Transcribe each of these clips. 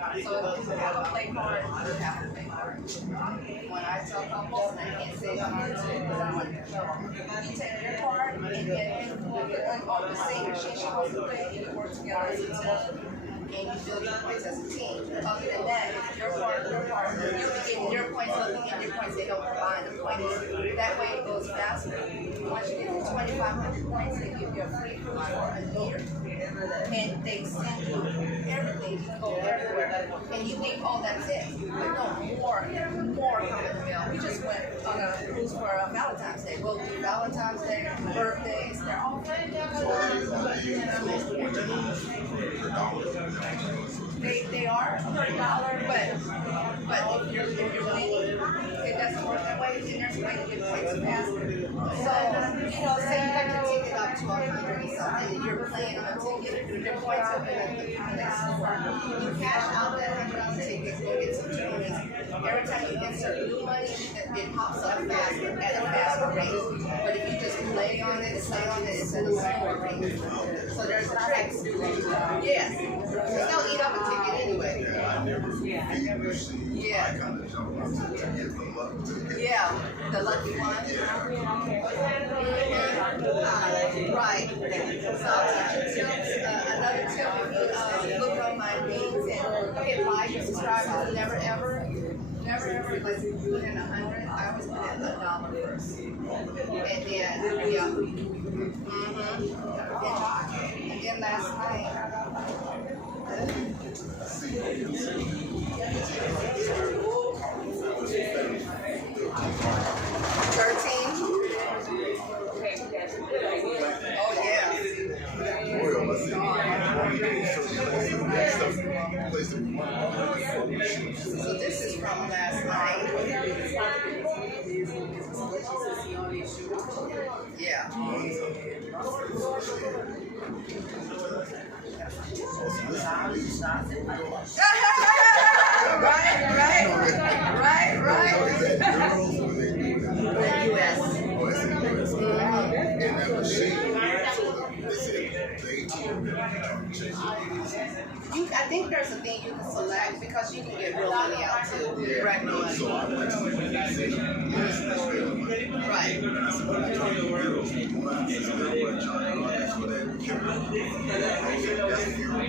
So if you have a play card, you have to play card. When I tell couples, and I can't say it on because I want to show them, you take your card and then on the same machine she wants to play, you work together as a team. And you build your points as a team. Other than that, if your partner, you'll be getting your points, looking at your points, they don't combine the points. That way it goes faster. Once you get to 2,500 points, they give you a free cruise for a year. And they send you everything to go everywhere. And you think, oh, that's it. But no, more coming in the mail. We just went on a cruise for Valentine's Day. We'll do Valentine's Day, birthdays, they're all free. They are $30, but if you're winning, it doesn't work that way. Then there's a way to get points faster. So say you got your ticket up to 100 or something, and you're playing on a ticket, your points are going to score. You cash out that $100 ticket, go get some tournaments. Every time you insert new money, it pops up faster at a faster rate. But if you just play on it, it's at a slower rate. So there's a trick. Yes. Because they'll eat up a ticket anyway. Yeah. Yeah, the lucky one. Right. So I'll teach you tips. Another tip, if you look on my things and hit like and subscribe, never ever, like put in 100. I always put in $1 first. And then, yeah. And then last night, 13. Oh yeah. So this is from last night. Yeah. I think there's a thing you can select because you can get real money out too. Right. Right.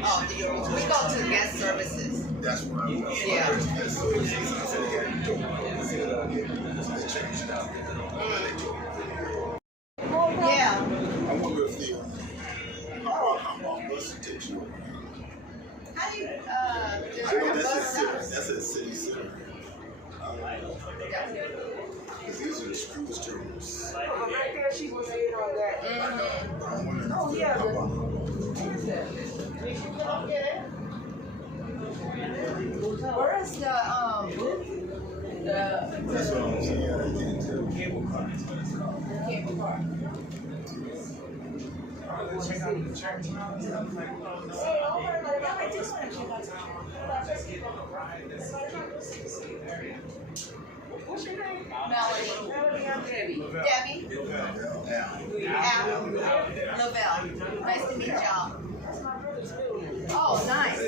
Oh, we go to guest services. That's what I want. Yeah. Yeah. I wonder if they how long bus takes you. How do you I know that's a city center. Because these are the cruise terminals. Right there, she was in on that. Mm-hmm. Oh, yeah. Where is the That's what I'm saying. cable car? Check out the church. What's your name? Melanie. Debbie. Al. Lavelle. Nice to meet y'all. Oh, nice.